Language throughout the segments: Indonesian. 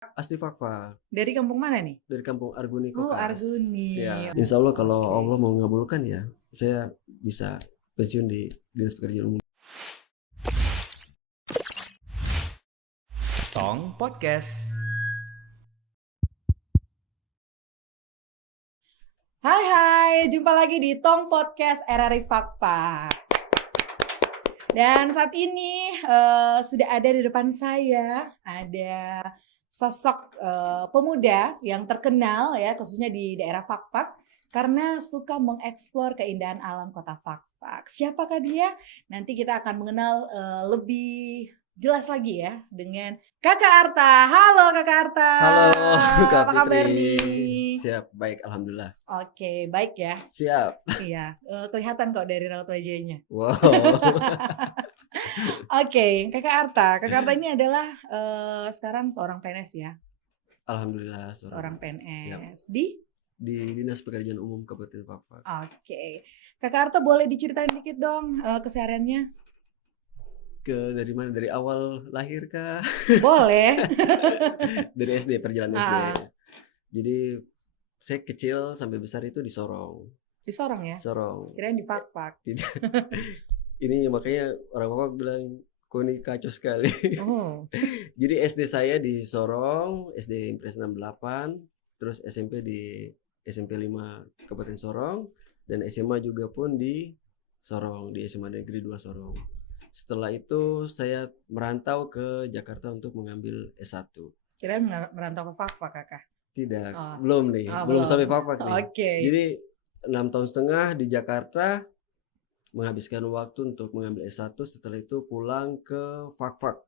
Asli Fakfak, Dari kampung mana nih? dari kampung Arguni Oh, Kokas. Arguni. Siap. Insya Allah kalau Oke. Allah mau mengabulkan ya, saya bisa pensiun di Dinas Pekerjaan Umum. Tong Podcast. Hai, jumpa lagi di Tong Podcast RRI Fakfak. Dan saat ini sudah ada di depan saya ada sosok pemuda yang terkenal ya, khususnya di daerah Fakfak karena suka mengeksplor keindahan alam kota Fakfak. Siapakah dia? Nanti kita akan mengenal lebih jelas lagi ya dengan Kakak Arta. Halo Kakak Arta. Halo Kak Apa kabar Fitri. nih? Siap, baik, alhamdulillah. Oke, baik ya. Siap. Iya, kelihatan kok dari raut wajahnya. Wow. Oke, Kakak Arta. Kakak Arta ini adalah sekarang seorang PNS ya, Alhamdulillah seorang siap. PNS di. Di Dinas Pekerjaan Umum Kabupaten Fakfak. Oke, Kakak Arta boleh diceritain dikit dong kesehariannya? Dari mana? Dari awal lahir kah? Boleh. Dari SD, perjalanan SD. Ah, Jadi saya kecil sampai besar itu di Sorong. di Sorong ya? Sorong. Kirain di Fakfak. Tidak. Ini makanya orang Fakfak bilang kok ini kacau sekali. Oh, Jadi SD saya di Sorong, SD Impres 68, terus SMP di SMP 5 Kabupaten Sorong, dan SMA juga pun di Sorong, di SMA Negeri 2 Sorong. Setelah itu saya merantau ke Jakarta untuk mengambil S1. kirain merantau ke Fakfak kakak. Tidak, Oh, belum nih, belum sampai Fakfak nih. Oke. Jadi 6 tahun setengah di Jakarta, menghabiskan waktu untuk mengambil S1, setelah itu pulang ke Fakfak,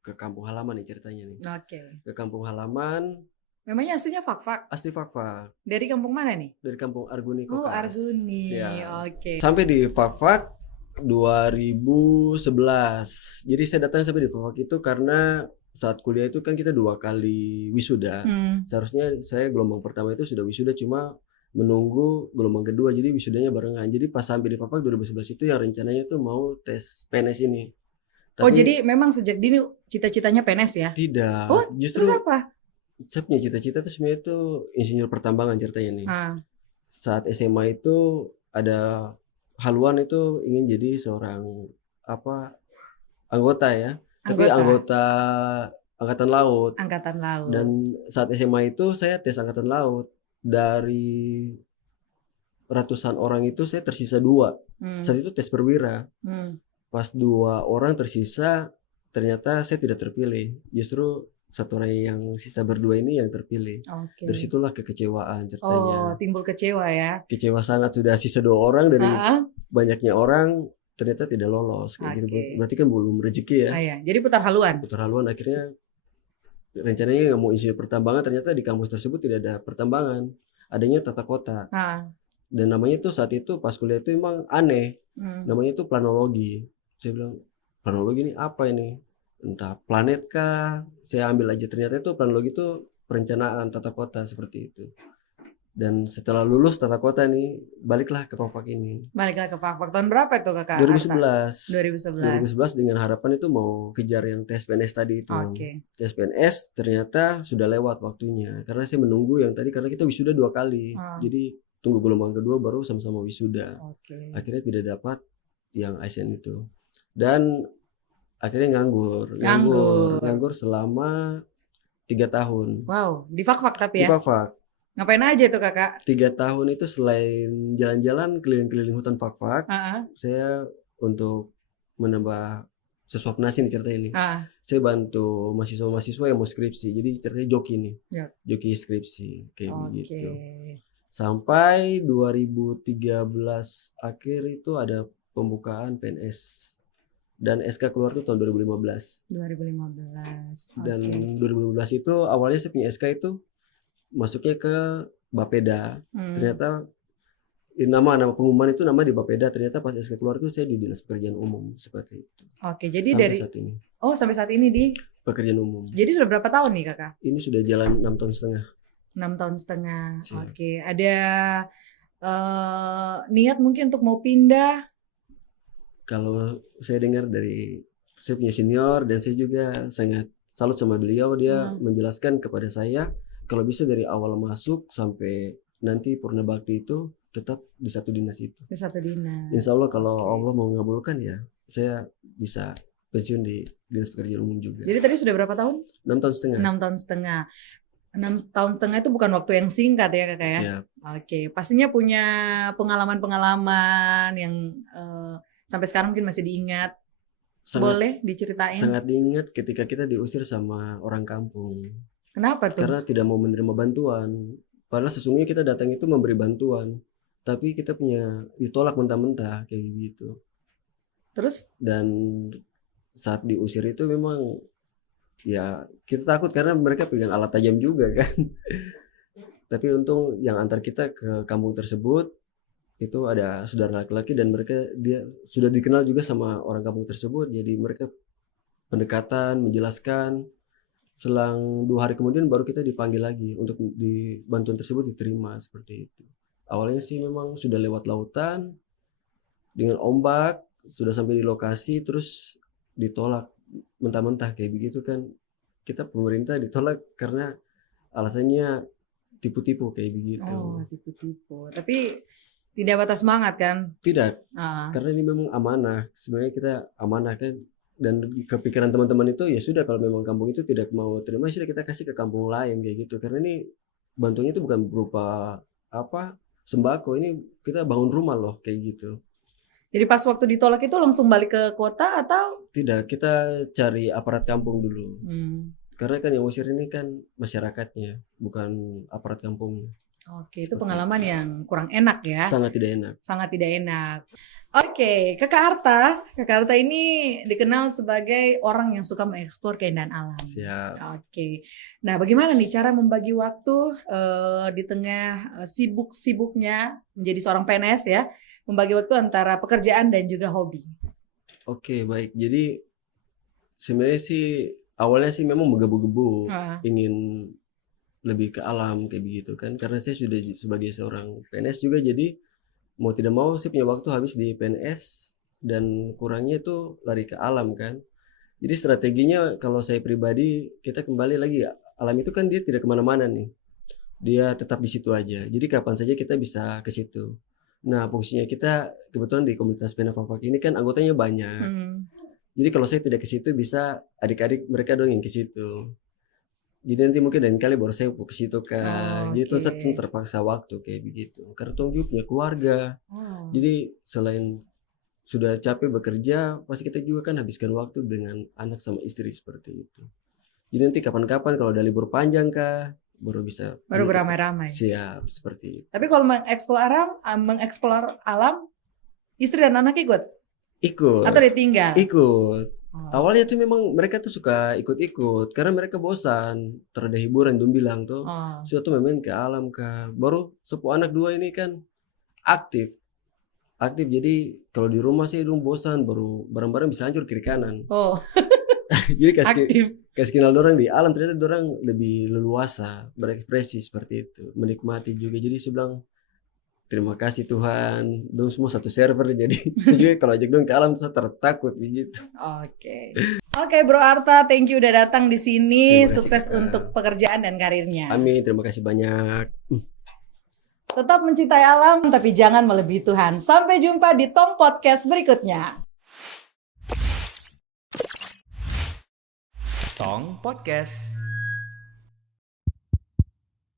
ke kampung halaman nih ceritanya nih. Oke. Ke kampung halaman, Memangnya aslinya Fakfak? asli Fakfak, Dari kampung mana nih? dari kampung Arguni Oh, Kokas. Arguni. Siap. Oke. Sampai di Fakfak 2011. Jadi saya datang sampai di Fakfak itu karena saat kuliah itu kan kita 2 kali wisuda. Seharusnya saya gelombang pertama itu sudah wisuda, cuma menunggu gelombang kedua, jadi wisudanya barengan. Jadi pas sampai di Fakfak 2011 itu yang rencananya itu mau tes PNS ini. Oh, Tapi jadi memang sejak dini cita-citanya PNS ya? tidak. Oh, Justru terus apa? saya punya cita-cita tuh sebenarnya itu insinyur pertambangan ceritanya nih. Ah, Saat SMA itu ada haluan itu ingin jadi seorang anggota ya, tapi anggota Angkatan Laut. Angkatan Laut. Dan saat SMA itu saya tes Angkatan Laut, dari ratusan orang itu saya tersisa 2. Saat itu tes perwira. Pas 2 orang tersisa, ternyata saya tidak terpilih. Justru 1 orang yang sisa berdua ini yang terpilih. Oke. Dari situlah kekecewaan Oh, ceritanya. timbul kecewa ya? Kecewa sangat, sudah sisa 2 orang dari Ah, banyaknya orang, ternyata tidak lolos kayak gitu. Oke. Berarti kan belum rezeki ya. iya. Jadi putar haluan. Putar haluan, akhirnya rencananya nggak mau insinyur pertambangan, ternyata di kampus tersebut tidak ada pertambangan, adanya tata kota. Ah, Dan namanya itu saat itu pas kuliah itu emang aneh, namanya itu planologi. Saya bilang, planologi ini apa ini? Entah planet kah? Saya ambil aja, ternyata itu planologi itu perencanaan tata kota seperti itu. Dan setelah lulus tata kota nih, baliklah ke Fakfak ini. baliklah ke Fakfak. Tahun berapa itu kakak? 2011. 2011. 2011 dengan harapan itu mau kejar yang tes PNS tadi itu. Oke. Tes PNS ternyata sudah lewat waktunya. Karena saya menunggu yang tadi, karena kita wisuda 2 kali. Jadi tunggu gelombang kedua baru sama-sama wisuda. Oke. Akhirnya tidak dapat yang ASN itu. Dan akhirnya nganggur selama 3 tahun. Wow, di Fakfak tapi Di ya? Fakfak. Ngapain aja tuh kakak? 3 tahun itu selain jalan-jalan keliling-keliling hutan Fakfak, Ah, saya untuk menambah sesuap nasi nih ceritanya ini. Saya bantu mahasiswa-mahasiswa yang mau skripsi. Jadi ceritanya joki nih. Ya. Joki skripsi kayak Oke. gitu. Sampai 2013 akhir itu ada pembukaan PNS. Dan SK keluar tuh tahun 2015. 2015. Dan Oke. 2015 itu awalnya saya punya SK itu masuknya ke Bapeda. Ternyata nama pengumuman itu nama di Bapeda, ternyata pas SK keluar itu saya di Dinas Pekerjaan Umum seperti itu. Oke, jadi Sampai dari saat ini sampai saat ini di pekerjaan umum. Jadi sudah berapa tahun nih kakak? Ini sudah jalan 6 tahun setengah. 6 tahun setengah. Siap. Oke, ada niat mungkin untuk mau pindah? Kalau saya dengar dari saya punya senior dan saya juga sangat salut sama beliau, dia menjelaskan kepada saya kalau bisa dari awal masuk sampai nanti Purna Bakti itu tetap di satu dinas itu. Di satu dinas. Insya Allah kalau Allah mau mengabulkan ya saya bisa pensiun di Dinas Pekerjaan Umum juga. Jadi tadi sudah berapa tahun? 6 tahun setengah. 6 tahun setengah. 6 tahun setengah itu bukan waktu yang singkat ya kakak ya? Siap. Oke, pastinya punya pengalaman-pengalaman yang sampai sekarang mungkin masih diingat. Boleh diceritain? Sangat diingat ketika kita diusir sama orang kampung. Kenapa tuh? Karena tidak mau menerima bantuan. Padahal sesungguhnya kita datang itu memberi bantuan. Tapi kita ditolak mentah-mentah kayak gitu. Terus? Dan saat diusir itu memang ya kita takut karena mereka pegang alat tajam juga kan. Tapi untung yang antar kita ke kampung tersebut itu ada saudara laki-laki dan dia sudah dikenal juga sama orang kampung tersebut. Jadi mereka pendekatan, menjelaskan. Selang 2 hari kemudian baru kita dipanggil lagi untuk bantuan tersebut diterima seperti itu. Awalnya sih memang sudah lewat lautan dengan ombak, sudah sampai di lokasi terus ditolak mentah-mentah kayak begitu kan. Kita pemerintah ditolak karena alasannya tipu-tipu kayak begitu. Oh, tipu-tipu. Tapi tidak batas semangat kan? Tidak. Karena ini memang amanah. Sebenarnya kita amanah kan. Dan kepikiran teman-teman itu ya sudah kalau memang kampung itu tidak mau terima sudah kita kasih ke kampung lain kayak gitu. Karena ini bantuannya itu bukan berupa sembako, ini kita bangun rumah loh kayak gitu. Jadi pas waktu ditolak itu langsung balik ke kota atau? Tidak, kita cari aparat kampung dulu. Karena kan yang usir ini kan masyarakatnya, bukan aparat kampungnya. Oke, itu pengalaman yang kurang enak ya. Sangat tidak enak. Sangat tidak enak. Oke, Kakak Arta ini dikenal sebagai orang yang suka mengeksplor keindahan alam. Siap. Oke, nah bagaimana nih cara membagi waktu di tengah sibuk-sibuknya menjadi seorang PNS ya, membagi waktu antara pekerjaan dan juga hobi? Oke, baik. Jadi sebenarnya sih awalnya sih memang menggebu-gebu, ingin lebih ke alam kayak begitu kan, karena saya sudah sebagai seorang PNS juga, jadi mau tidak mau saya punya waktu habis di PNS dan kurangnya itu lari ke alam kan. Jadi strateginya kalau saya pribadi, kita kembali lagi alam itu kan dia tidak kemana-mana nih, dia tetap di situ aja, jadi kapan saja kita bisa ke situ. Nah fungsinya kita kebetulan di komunitas Penafak ini kan anggotanya banyak, jadi kalau saya tidak ke situ bisa adik-adik mereka dong yang ke situ. Jadi nanti mungkin lain kali baru saya ke situ kan. Jadi itu terpaksa waktu kayak begitu. Karena tuh juga punya keluarga. Jadi selain sudah capek bekerja, pasti kita juga kan habiskan waktu dengan anak sama istri seperti itu. Jadi nanti kapan-kapan kalau ada libur panjang baru bisa. Baru beramai-ramai. Siap, seperti itu. Tapi kalau mengeksplor alam, istri dan anak ikut? Ikut. Atau ditinggal? Ikut. Awalnya tuh memang mereka tuh suka ikut-ikut karena mereka bosan, terada hiburan dong bilang tuh. Sudah tuh main ke alam kah. Baru sepupu anak 2 ini kan aktif. Jadi kalau di rumah sih dong bosan, baru barang-barang bisa hancur kiri kanan. Jadi kasih kenal orang di alam, ternyata orang lebih leluasa berekspresi seperti itu, menikmati juga. Jadi saya bilang terima kasih Tuhan, dong semua satu server, jadi saya juga kalau ajak dong ke alam saya tertakut begitu. Oke, Bro Arta, thank you udah datang di sini. Sukses untuk pekerjaan dan karirnya. Amin, terima kasih banyak. Tetap mencintai alam, tapi jangan melebihi Tuhan. Sampai jumpa di Tong Podcast berikutnya. Tong Podcast.